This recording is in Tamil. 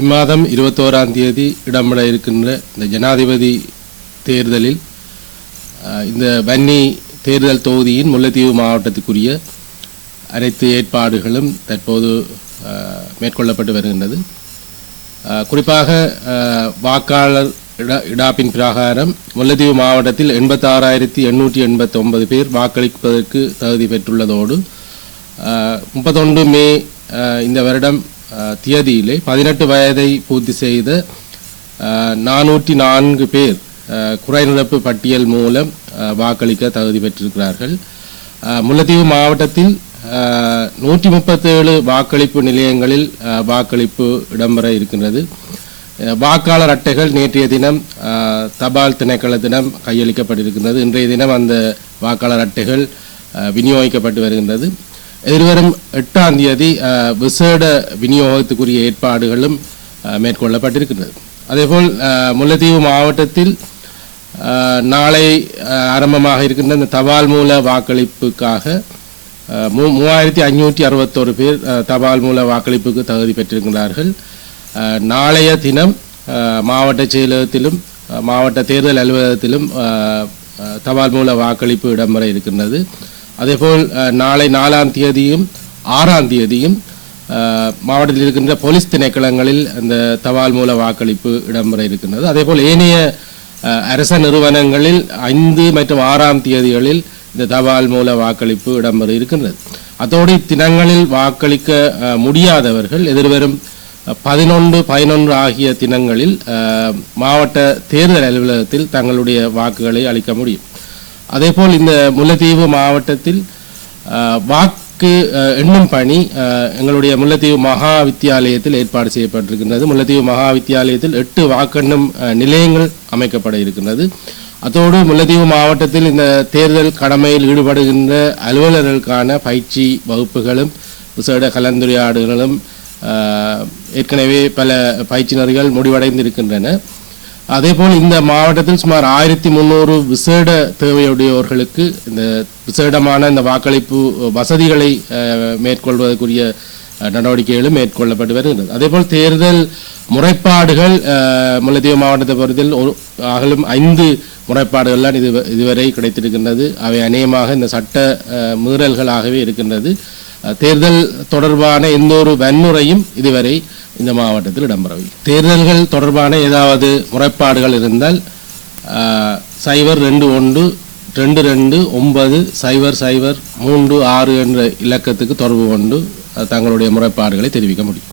இம்மாதம் 21ஆம் தேதி இடம்பெற இருக்கின்ற இந்த ஜனாதிபதி தேர்தலில் இந்த வன்னி தேர்தல் தொகுதியின் முல்லைத்தீவு மாவட்டத்துக்குரிய அனைத்து ஏற்பாடுகளும் தற்போது மேற்கொள்ளப்பட்டு வருகின்றது. குறிப்பாக வாக்காளர் இடாப்பின் பிரகாரம் முல்லைத்தீவு மாவட்டத்தில் 86,889 பேர் வாக்களிப்பதற்கு தகுதி பெற்றுள்ளதோடு 31 மே இந்த வருடம் தேதியிலே 18 வயதை பூர்த்தி செய்த 404 பேர் குறைநிரப்பு பட்டியல் மூலம் வாக்களிக்க தகுதி பெற்றிருக்கிறார்கள். முல்லைத்தீவு மாவட்டத்தில் 137 வாக்களிப்பு நிலையங்களில் வாக்களிப்பு இடம்பெற இருக்கின்றது. வாக்காளர் அட்டைகள் நேற்றைய தினம் தபால் திணைக்களத்திடம் கையளிக்கப்பட்டிருக்கின்றது. இன்றைய தினம் அந்த வாக்காளர் அட்டைகள் விநியோகிக்கப்பட்டு வருகின்றது. எதிர்வரும் 8ஆம் தேதி விசேட விநியோகத்துக்குரிய ஏற்பாடுகளும் மேற்கொள்ளப்பட்டிருக்கின்றது. அதேபோல் முல்லைத்தீவு மாவட்டத்தில் நாளை ஆரம்பமாக இருக்கின்ற இந்த தபால் மூல வாக்களிப்புக்காக 3,561 பேர் தபால் மூல வாக்களிப்புக்கு தகுதி பெற்றிருக்கிறார்கள். நாளைய தினம் மாவட்ட செயலகத்திலும் மாவட்ட தேர்தல் அலுவலகத்திலும் தபால் மூல வாக்களிப்பு இடம்பெற இருக்கின்றது. அதேபோல் நாளை 4ஆம் தேதியும் 6ஆம் தேதியும் மாவட்டத்தில் இருக்கின்ற போலீஸ் திணைக்களங்களில் அந்த தபால் மூல வாக்களிப்பு இடம்பெற இருக்கின்றது. அதேபோல் ஏனைய அரச நிறுவனங்களில் 5 மற்றும் 6ஆம் தேதிகளில் இந்த தபால் மூல வாக்களிப்பு இடம்பெற இருக்கின்றது. அதோடு தினங்களில் வாக்களிக்க முடியாதவர்கள் எதிர்வரும் 11, 11 ஆகிய தினங்களில் மாவட்ட தேர்தல் அலுவலகத்தில் தங்களுடைய வாக்குகளை அளிக்க முடியும். அதேபோல் இந்த முல்லைத்தீவு மாவட்டத்தில் வாக்கு எண்ணும் பணி எங்களுடைய முல்லைத்தீவு மகா வித்தியாலயத்தில் ஏற்பாடு செய்யப்பட்டிருக்கின்றது. முல்லைத்தீவு மகா வித்தியாலயத்தில் 8 வாக்கெண்ணும் நிலையங்கள் அமைக்கப்பட இருக்கின்றது. அதோடு முல்லைத்தீவு மாவட்டத்தில் இந்த தேர்தல் கடமையில் ஈடுபடுகின்ற அலுவலர்களுக்கான பயிற்சி வகுப்புகளும் விசேட கலந்துரையாடல்களும் ஏற்கனவே பல பயிற்சியினர்கள் முடிவடைந்திருக்கின்றன. அதேபோல் இந்த மாவட்டத்தில் சுமார் 1,300 விசேட தேவையுடையவர்களுக்கு இந்த விசேடமான இந்த வாக்களிப்பு வசதிகளை மேற்கொள்வதற்குரிய நடவடிக்கைகளும் மேற்கொள்ளப்பட்டு வருகின்றது. அதேபோல் தேர்தல் முறைப்பாடுகள் முல்லைத்தீவு மாவட்டத்தை பொறுத்தில் அகலும் 5 முறைப்பாடுகள்லாம் இதுவரை கிடைத்திருக்கின்றது. அவை அநேகமாக இந்த சட்ட மீறல்களாகவே இருக்கின்றது. தேர்தல் தொடர்பான எந்த ஒரு வன்முறையும் இதுவரை இந்த மாவட்டத்தில் இடம்பெறவில்லை. தேர்தல்கள் தொடர்பான ஏதாவது முறைப்பாடுகள் இருந்தால் 021 229 0036 என்ற இலக்கத்துக்கு தொடர்பு கொண்டு தங்களுடைய முறைப்பாடுகளை தெரிவிக்க முடியும்.